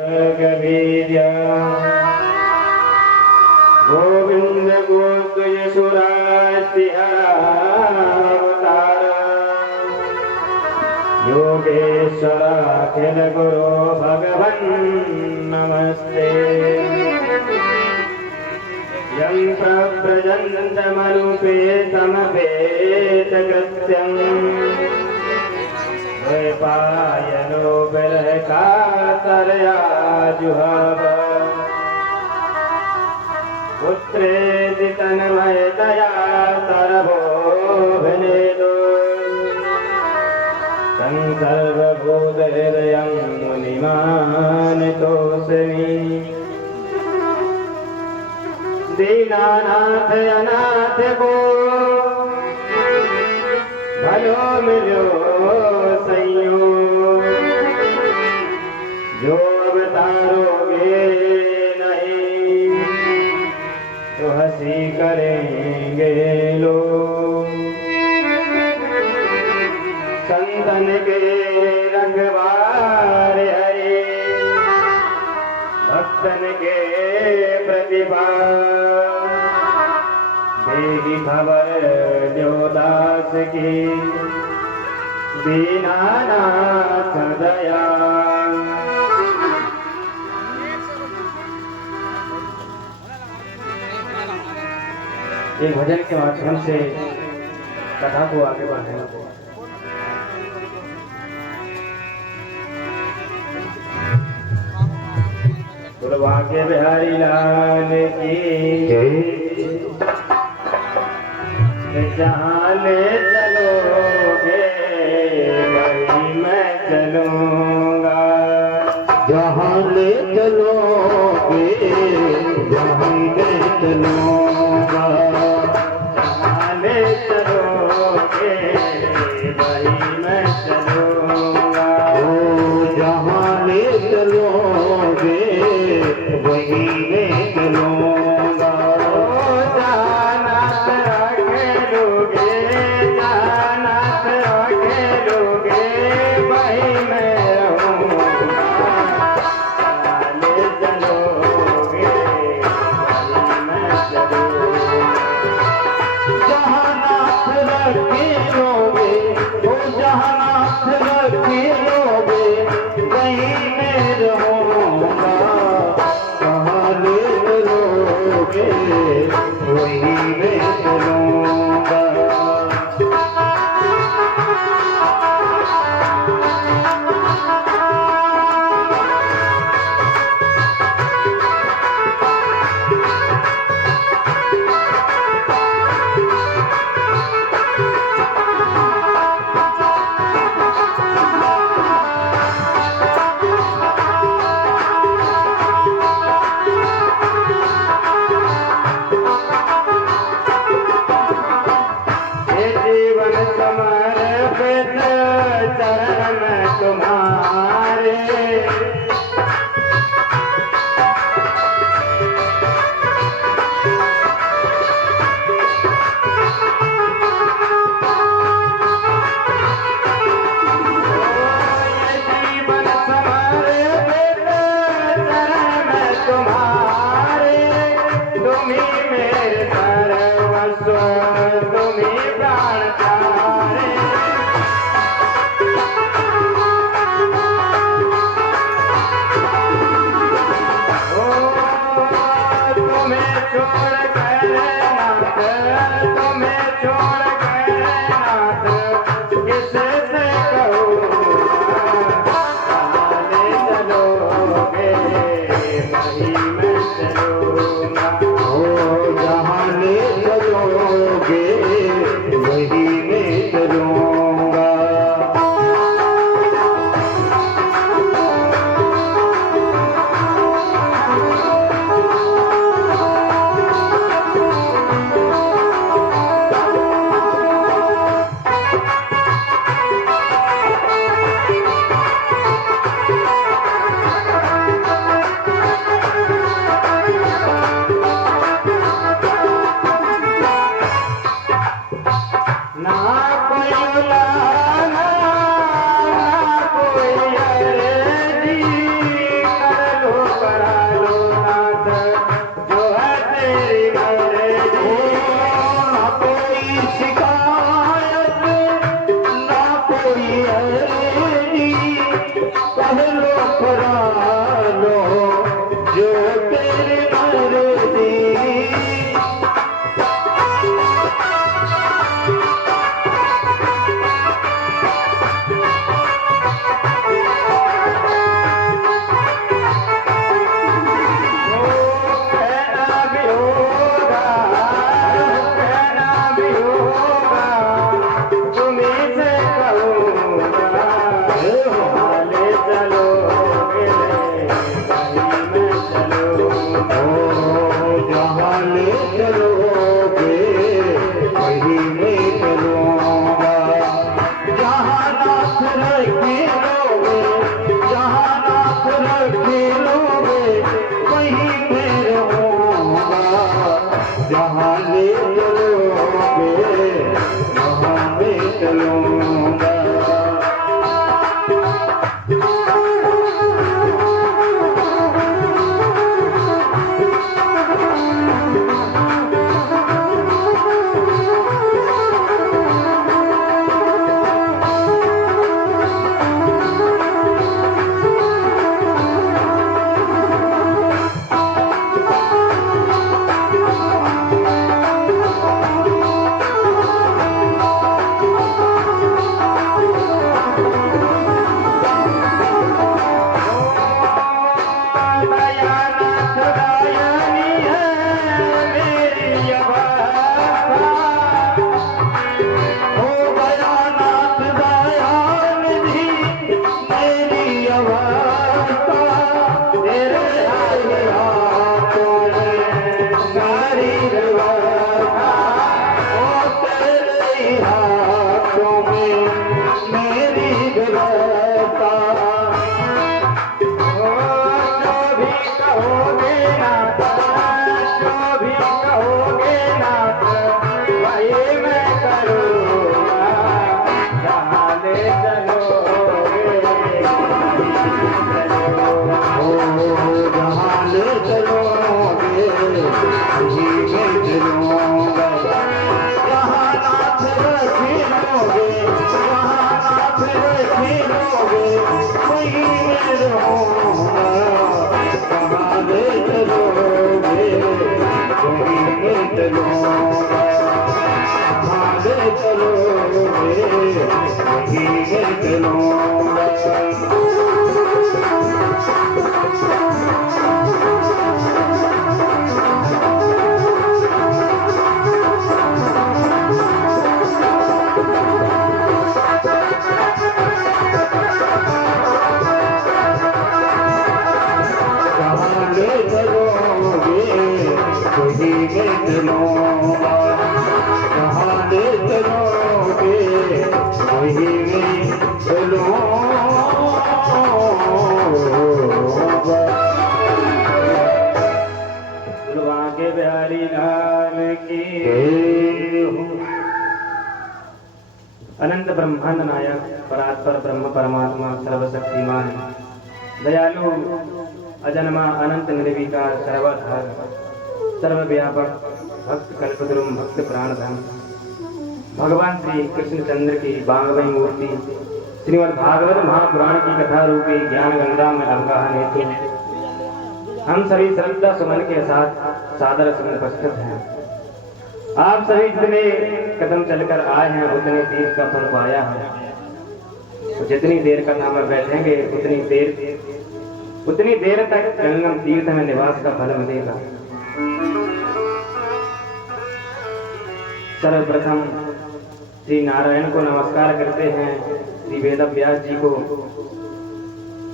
कबीरा गोविंद गोकुलसुरातिहावतार योगेश्वर अखिल गुरु भगवन् नमस्ते यं प्रव्रजन्तमनुपेतमपेतकृत्यं द्वैपायनो बिलहकातरया जुहाव पुत्रेति तन्मयतया सर्वोऽभिनेदो तं सर्वभूतहृदयं मुनिमानतोऽस्मि दीनानाथ अनाथ को भलो मिलो संयोग जो अवतारोगे नहीं तो हंसी करेंगे लोग संतन के रखवारे हरे भक्तन के प्रतिभा देहि खबर देवदास की दीनानाथ दया। एक भजन के माध्यम से कथा को आगे बढ़ाना। भाग्य बिहारी लाल की जहाँ ले चलोगे वहीं मैं चलूँगा, जहाँ ले चलोगे वहीं मैं चलूँगा, जहाँ ले चलोगे वहीं मैं चलूँगा, ओ जहाँ ले चलोगे वहीं मैं चलूँगा, वहीं मैं चलूँगा। वहीं मैं चलोगे वहीं में चलूंगा, जहाँ ले चलोगे वहीं में चलूंगा। के बिहारी लाल की अनंत ब्रह्मांड नायक परात्पर ब्रह्म परमात्मा सर्वशक्तिमान दयालु अजन्मा अनंत निर्विकार सर्वधार सर्वव्यापक भक्त कल्पद्रुम भक्त प्राणधन भगवान श्री कृष्णचंद्र की बांगमयी मूर्ति श्रीमद् भागवत महापुराण की कथा रूपी ज्ञान गंगा में अवगाहन हेतु हम सभी श्रद्धा सुमन के साथ सादर सुमन उपस्थित हैं। आप सभी जितने कदम चलकर आए हैं उतने तीर्थ का फल पाया है। तो जितनी देर का नाम बैठेंगे उतनी देर तक गंगम तीर्थ में निवास का फल मिलेगा। सर्वप्रथम श्री नारायण को नमस्कार करते हैं, श्री वेद व्यास जी को,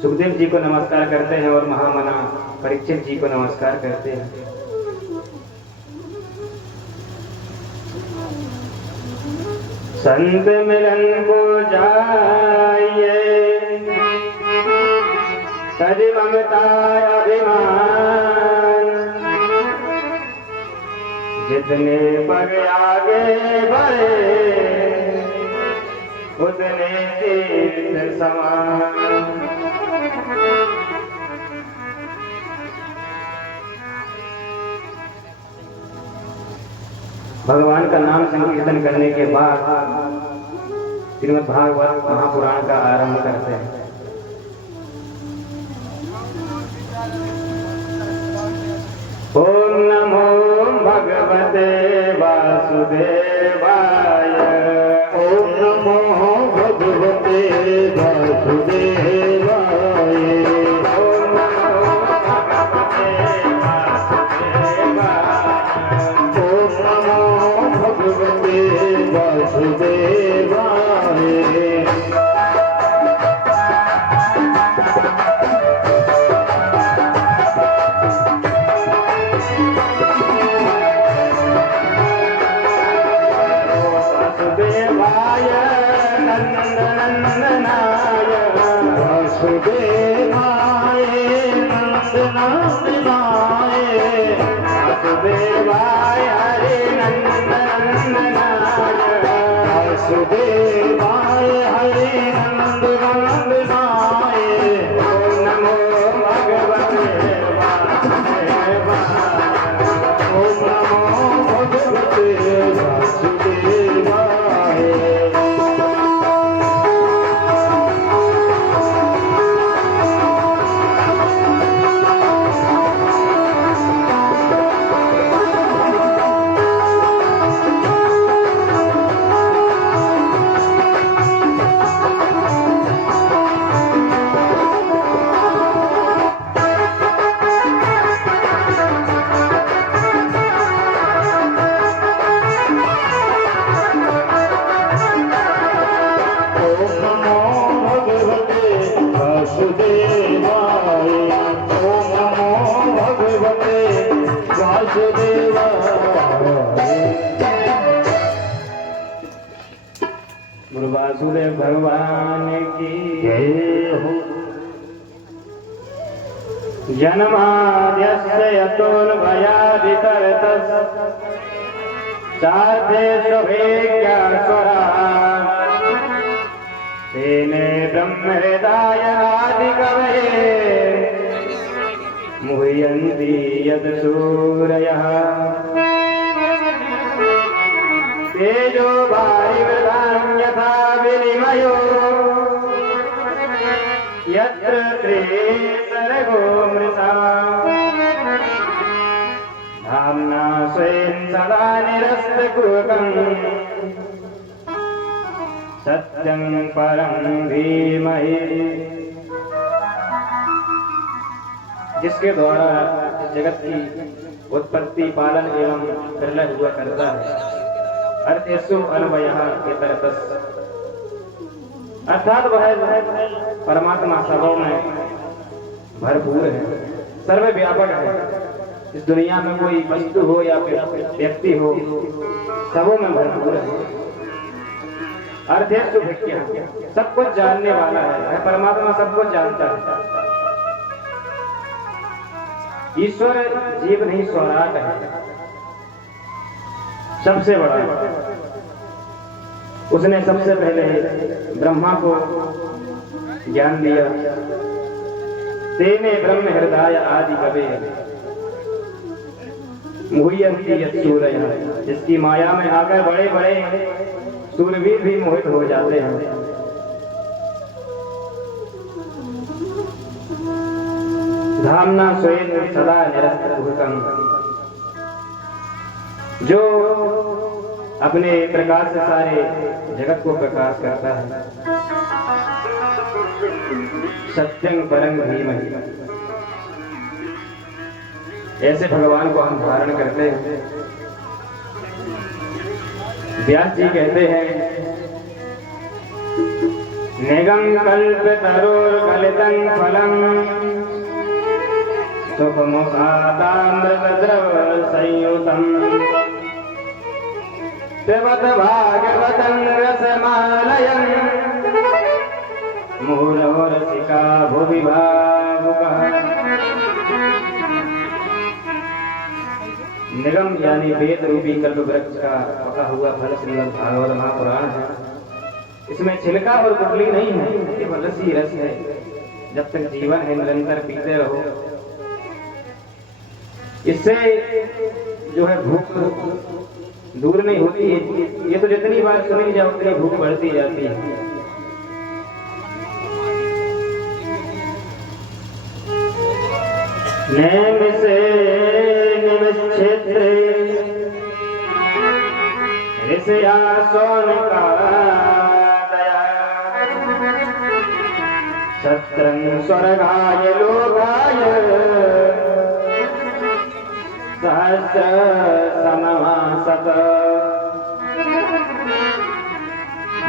सुखदेव जी को नमस्कार करते हैं और महामना परीक्षित जी को नमस्कार करते हैं। संत मिलन को जाइए तज ममता अभिमान, जितने पग आगे बढ़े उतने तीर्थ समान। भगवान का नाम संकीर्तन करने के बाद श्रीमद् भागवत महापुराण का आरंभ करते हैं। ओम नमो भगवते वासुदेवाय, ओम नमो भगवते वासुदेवाय, ओम नमो भगवते वासुदेवाय, ओम नमो भगवते वासुदेवाय। वासुदेवाय नंदनंदनाय, वासुदेवाय नंदनंदनाय, वासुदेवाय हरे नंदनंदनाय, वासुदेवाय हरे नंदनंदनाय। ओम नमो भगवते वासुदेवाय, ओम नमो भगवते वासुदेवाय। ओम नमो भगवते वासुदेवाय, ओम नमो भगवते वासुदेवाय। गुरु वासुदेव भगवान की जय हो। जन्माद्यस्य यतोऽन्वयादितरतः चार्थेष्वभिज्ञास्वराः तेने ब्रह्महृदाय आदिकवये मुह्यन्ति यत्सूरयः तेजो वारिवृतां यथा विनिमयो यत्र त्रिसर्गो मृषा धाम्ना स्वेन सदा निरस्तकुहकम् सत्यं परं धीमहि। जिसके द्वारा जगत की उत्पत्ति पालन एवं प्रलय हुआ करता है, अर्थेषु अन्वयः इतरतः, अर्थात वह परमात्मा सबों में भरपूर है, सर्वव्यापक है। इस दुनिया में कोई वस्तु हो या फिर व्यक्ति हो, सबों में भरपूर है। अर्धेषु भिक्खया, सब कुछ जानने वाला है। परमात्मा सब कुछ जानता है। ईश्वर जीव नहीं स्वराट है, सबसे बड़ा। उसने सबसे पहले ब्रह्मा को ज्ञान दिया। तेने ब्रह्म हृदय आदि कवे मुह्यन्ति यत्सूरयः। जिसकी माया में आकर बड़े बड़े सूरवीर भी मोहित हो जाते हैं। धामना स्वयं सदा निरस्तकुहकम्, जो अपने प्रकाश से सारे जगत को प्रकाश करता है। सत्यं परं धीमहि, ऐसे भगवान को हम धारण करते हैं। व्यास जी कहते हैं, निगम कल्पतरोर्गलितं फलं सुखमुखातामृतद्रव संयुतम् पिबत भागवतं रसमालयम् मुहुरहो रसिका भुवि भावुकः। निगम यानी वेद रूपी कल्प वृक्ष का पका हुआ फल श्रीमद् भागवत महापुराण है। इसमें छिलका और गुठली नहीं है, केवल रस ही रस है। जब तक जीवन है निरंतर पीते रहो। इससे जो है भूख दूर नहीं होती है। ये तो जितनी बार सुनी जाओ उतनी भूख बढ़ती जाती है। नैम से क्षेत्रे ऋषया सोनिका दया सत्रं स्वर्गाय लोकाय सहस्र समासत।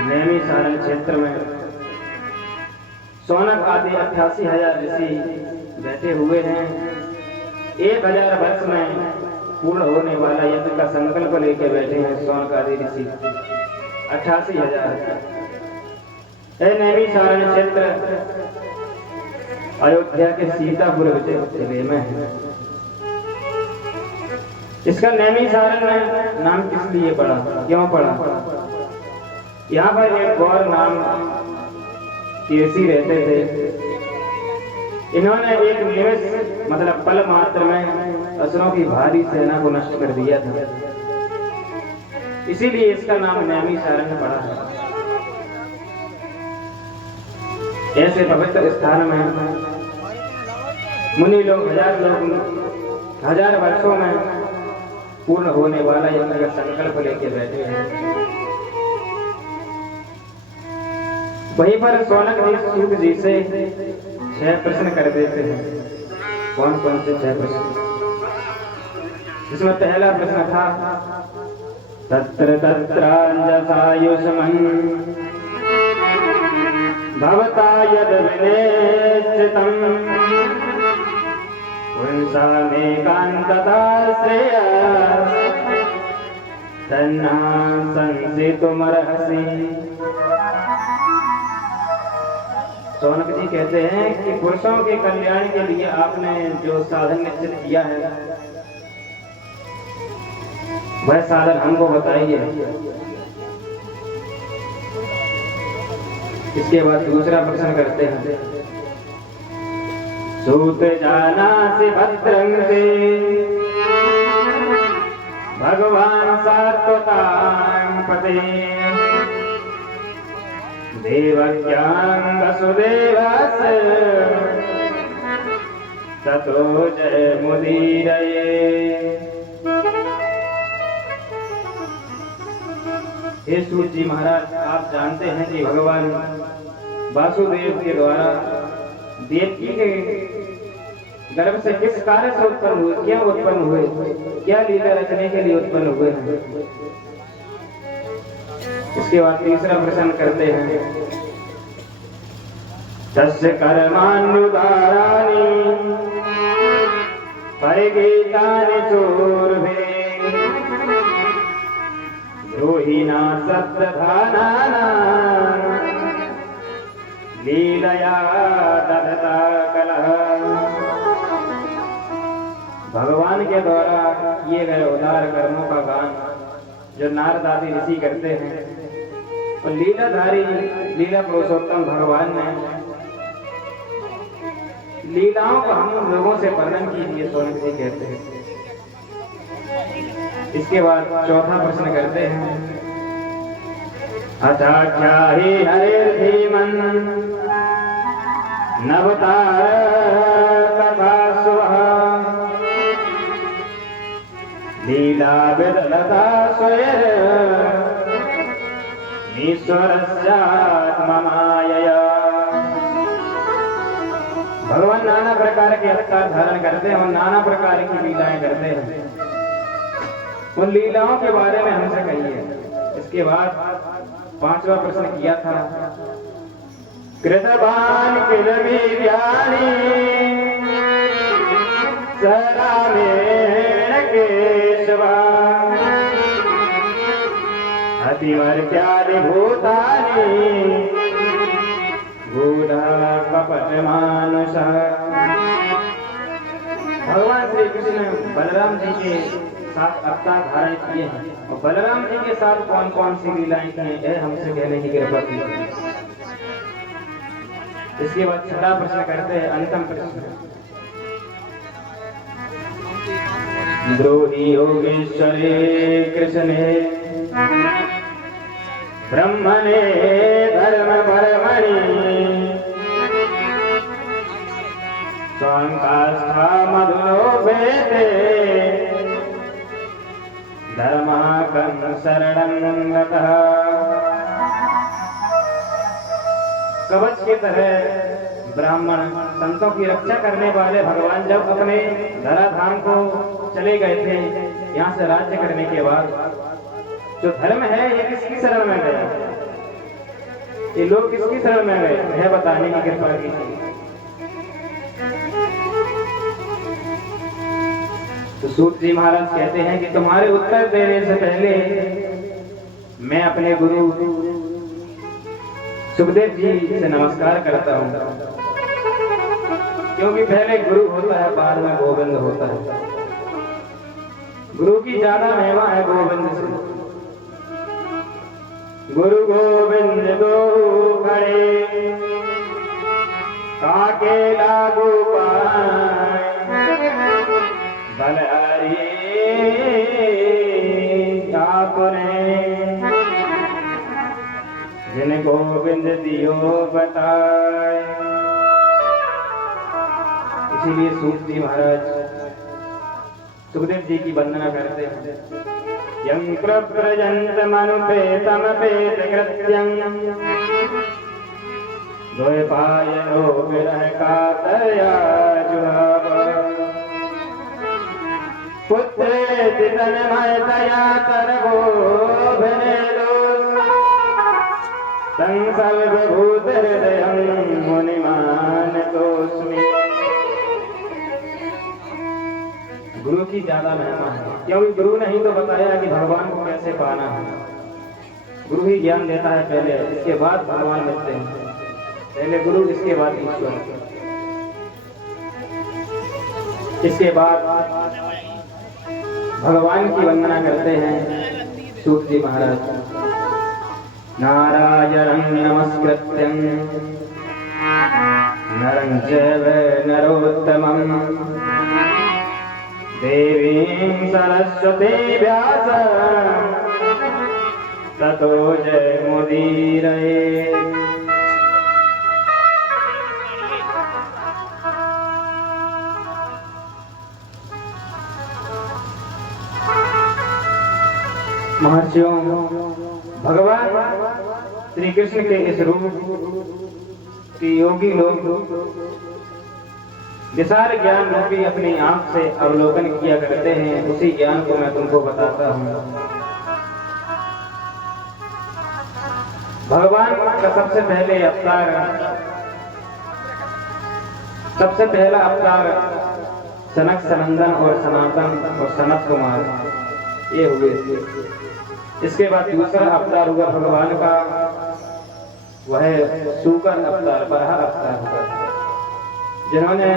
नैमिषारण्य क्षेत्र में सोनक आदि 88,000 ऋषि बैठे हुए हैं। 1000 वर्ष में पूर्ण होने वाला यज्ञ का संकल्प लेके बैठे हैं सोनक आदि ऋषि 88,000। नैमिषारण्य क्षेत्र अयोध्या के सीतापुर जिले में है। इसका नैमिषारण्य नाम किस लिए पड़ा, क्यों पड़ा? यहाँ पर एक गौर नाम के ऋषि रहते थे। इन्होंने एक निमिष मतलब पल मात्र में असुरों की भारी सेना को नष्ट कर दिया था। इसीलिए इसका नाम नैमिषारण्य पड़ा है। ऐसे पवित्र स्थान में मुनि लोग हजार वर्षों में पूर्ण होने वाला यज्ञ का संकल्प लेके बैठे हैं। वहीं पर सौनक जी सूत जी से 6 प्रश्न कर देते हैं। कौन कौन से 6 प्रश्न? जिसमें पहला प्रश्न था तत्र तत्रांजसायुष्मन् भवता यद विनेश्चितम् पुंसामेकान्तता श्रेया तन्ना संसितुमर्हसि। सौनक जी कहते हैं कि पुरुषों के कल्याण के लिए आपने जो साधन निश्चित किया है वह साधन हमको बताइए। इसके बाद दूसरा प्रश्न करते हैं सूत जानासि भद्रं ते भगवान सात्वतां पते देवज्ञान वसुदेवस्य ततो जय मुदीरये। हे सूत जी महाराज, आप जानते हैं कि भगवान वासुदेव के द्वारा देवकी के गर्भ से किस कार्य से उत्पन्न हुए, क्या उत्पन्न हुए, क्या लीला रचने के लिए उत्पन्न हुए हैं। इसके बाद तीसरा प्रश्न करते हैं तस्य कर्माण्युदाराणि गीता निचोर द्रोहिणा सत्प्रधानाना लीलया दधता कलह। भगवान के द्वारा किए गए उदार कर्मों का गान जो नारद आदि ऋषि करते हैं, और लीलाधारी लीला पुरुषोत्तम भगवान ने लीलाओं को हम लोगों से वर्णन कीजिए, सोने से कहते हैं। इसके बाद चौथा प्रश्न करते हैं, अथाख्या ही हरे धीमन नवतार कथा सुहा लीला विदलता स्वैर ईश्वरस्यात्मा मायया। भगवान नाना प्रकार के अवतार धारण करते हैं और नाना प्रकार की लीलाएं करते हैं। उन लीलाओं के बारे में हमसे कहिए। इसके बाद पांचवा प्रश्न किया था, कृतवान किलवीर्याणि सरामेण केशवा अतिवर्त्यानि भूतानि गूढ़ा कपट मानुषः। भगवान श्री कृष्ण बलराम जी के साथ अवतार धारण किए हैं, और बलराम जी के साथ कौन कौन सी लीलाएं की हैं, यह हमसे कहने की कृपा की। इसके बाद छठा प्रश्न करते हैं, अंतिम प्रश्न, द्रोही योगेश्वरे कृष्णे ब्रह्मणे धर्म परमणि स्वांकास्था मधुलोभेते धर्माकं शरणं गतः। कवच की तरह ब्राह्मण संतों की रक्षा करने वाले भगवान जब अपने धराधाम को चले गए थे, यहाँ से राज्य करने के बाद, जो धर्म है ये किसकी शरण में गए, ये लोग किसकी शरण में गए, यह बताने की कृपा कीजिए। तो सूत जी महाराज कहते हैं कि तुम्हारे उत्तर देने से पहले मैं अपने गुरु सुखदेव जी से नमस्कार करता हूँ, क्योंकि पहले गुरु होता है, बाद में गोविंद होता है। गुरु की ज्यादा महिमा है गोविंद से। गुरु गोविंद दो खड़े काके लागू पाए बलहरी आपने जिन गोविंद दियो बताए। इसीलिए सूत जी महाराज सुखदेव जी की वंदना करते हैं, यं प्रव्रजन्त मनुपेतमपेत कृत्यं द्वैपायनो विरह कातया जुहाव पुत्रेति तन्मयतया सर्वोऽभिनेदो संसर्वभूतहृदयं मुनिमानतोऽस्मि। गुरु की ज्यादा महिमा है, क्योंकि गुरु ने ही तो बताया कि भगवान को कैसे पाना है। गुरु ही ज्ञान देता है पहले, इसके बाद भगवान मिलते हैं। पहले गुरु, इसके बाद ईश्वर। इसके बाद भगवान की वंदना करते हैं सूत जी महाराज, नारायणं नमस्कृत्यं नरं चैव नरोत्तमं देवीं सरस्वती व्यास ततो जयमुदीरये। महर्षियों, भगवान श्री कृष्ण के इस रूप की योगी लोग विशाल ज्ञान रूपी अपनी आंख से अवलोकन किया करते हैं। उसी ज्ञान को मैं तुमको बताता हूँ। भगवान का सबसे पहला अवतार सनक, सनंदन और सनातन और सनत कुमार, ये हुए। इसके बाद दूसरा अवतार हुआ भगवान का, वह सूकर अवतार, बरहा अवतार हुआ, जिन्होंने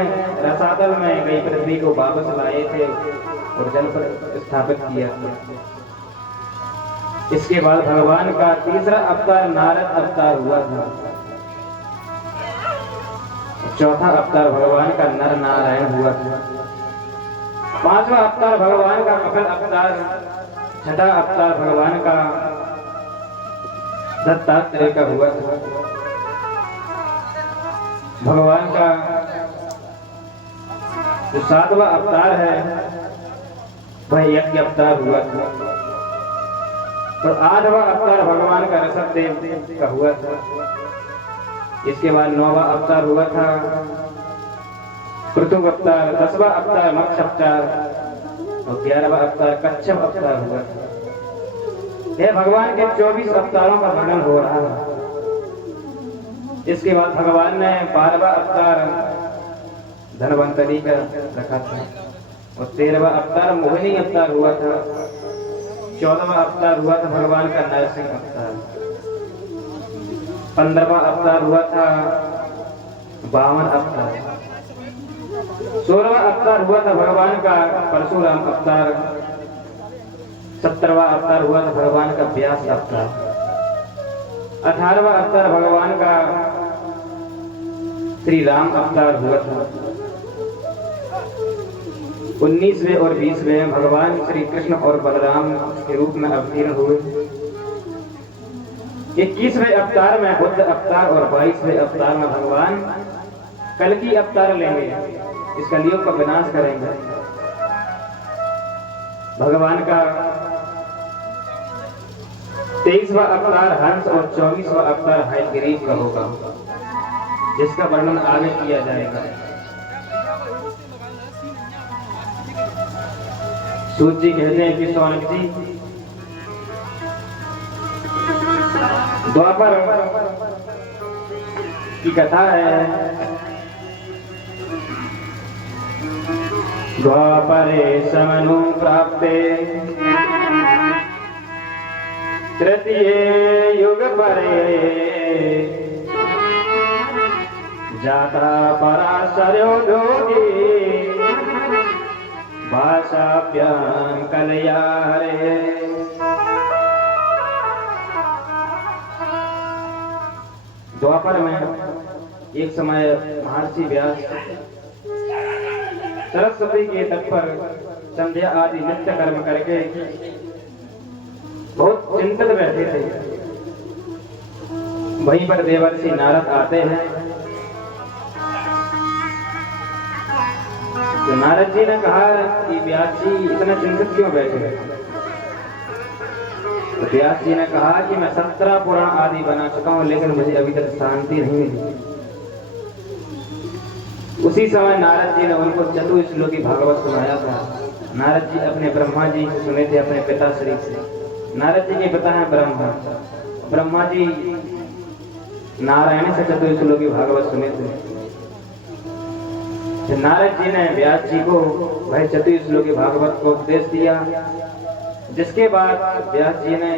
रसातल में गई पृथ्वी को वापस लाए थे और जल पर स्थापित किया था। इसके बाद भगवान का तीसरा अवतार नारद अवतार हुआ था। चौथा अवतार भगवान का नर नारायण हुआ था। पांचवा अवतार भगवान का कपिल अवतार, छठा अवतार भगवान का दत्तात्रेय का हुआ था। भगवान का जो सातवां अवतार है वह यज्ञ अवतार हुआ था। और आठवां अवतार भगवान का ऋषभदेव का हुआ था। इसके बाद नौवां अवतार हुआ था पृथु अवतार, 10वां अवतार मत्स्य अवतार और 11वां अवतार कच्छप अवतार हुआ था। यह भगवान के 24 अवतारों का वर्णन हो रहा है। इसके बाद भगवान ने 12वां अवतार धनवंतरी का रखा था और 13वां अवतार मोहिनी अवतार हुआ था। 14वां अवतार हुआ था भगवान का नरसिंह अवतार। 15वां अवतार हुआ था वामन अवतार। 16वां अवतार हुआ था भगवान का परशुराम अवतार। 17वां अवतार हुआ था भगवान का व्यास अवतार। 18वां अवतार भगवान का श्री राम अवतार हुआ था। 19वें और 20वें भगवान श्री कृष्ण और बलराम के रूप में अवतीर्ण हुए। 21वें अवतार में बुद्ध अवतार और 22वें अवतार में भगवान कल्कि अवतार लेंगे, इस कलयुग का विनाश करेंगे। भगवान का 23वां अवतार हंस और 24वां अवतार हयग्रीव का होगा, जिसका वर्णन आगे किया जाएगा। सूत जी कहते हैं कि सौनक जी द्वापर की कथा है। द्वापरे समनु प्राप्ते तृतीये युग परे जाता पराशर्यो योगी भाषाभ्यां कलया हरे। द्वापर में एक समय महर्षि व्यास सरस्वती के तट पर संध्या आदि नित्य कर्म करके बहुत चिंतित बैठे थे। वहीं पर देवर्षि नारद आते हैं। तो नारद जी ने कहा कि व्यास जी इतना चिंतित क्यों बैठे हैं? तो व्यास जी ने कहा कि मैं 17 पुराण आदि बना चुका हूं, लेकिन मुझे अभी तक शांति नहीं मिली। उसी समय नारद जी ने उनको चतुश्लोकी भागवत सुनाया था। नारद जी अपने ब्रह्मा जी से सुने थे, अपने पिता श्री से। नारद जी के पिता हैं ब्रह्मा। ब्रह्मा जी नारायण से चतुश्लोकी भागवत सुने थे। नारद जी ने व्यास जी को वह चतुश्लोकी भागवत को उपदेश दिया, जिसके बाद व्यास जी ने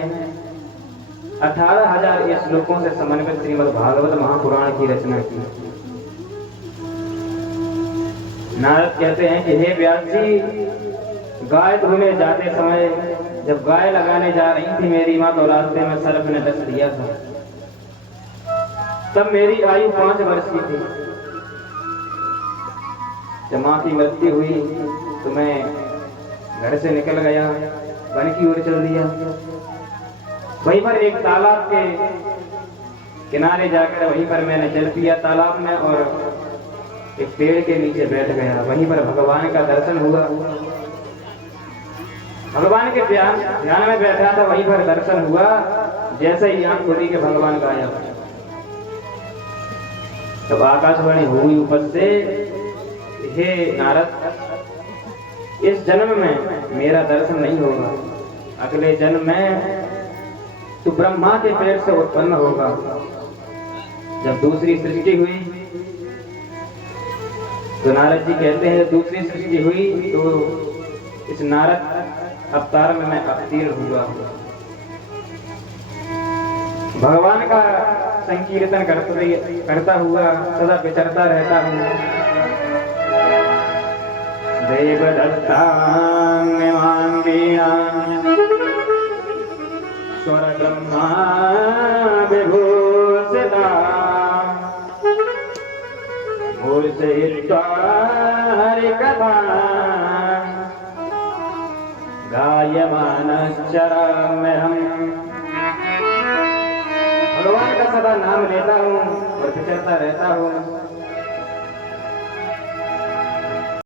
18,000 श्लोकों से समन्वित श्रीमद् भागवत महापुराण की रचना की। नारद कहते हैं कि हे व्यास जी, गाय धोने जाते समय जब गाय लगाने जा रही थी मेरी माँ, तो रास्ते में सर्प ने डस दिया था। तब मेरी आयु 5 वर्ष की थी। जब माँ की मृत्यु हुई तो मैं घर से निकल गया, वन की ओर चल दिया। वहीं पर एक तालाब के किनारे जाकर वहीं पर मैंने जल पिया तालाब में और एक पेड़ के नीचे बैठ गया। वहीं पर भगवान का दर्शन हुआ। भगवान के ध्यान में बैठा था, वहीं पर दर्शन हुआ। जैसे ही आंख खुली के भगवान गायब। तब आकाशवाणी हुई ऊपर से, हे नारद, इस जन्म में मेरा दर्शन नहीं होगा, अगले जन्म में तू ब्रह्मा के पेट से उत्पन्न होगा। जब दूसरी सृष्टि हुई तो नारद जी कहते हैं दूसरी सृष्टि हुई तो इस नारद अवतार में मैं अवतीर्ण हुआ हूँ। भगवान का संकीर्तन करता हुआ सदा विचरता रहता हूँ। स्वर ब्रह्मा विभूषिता मूर्छयित्वा हरिकथा गायमानश्चराम्यहम्। भगवान का सदा नाम लेता हूँ और विचरता रहता हूँ।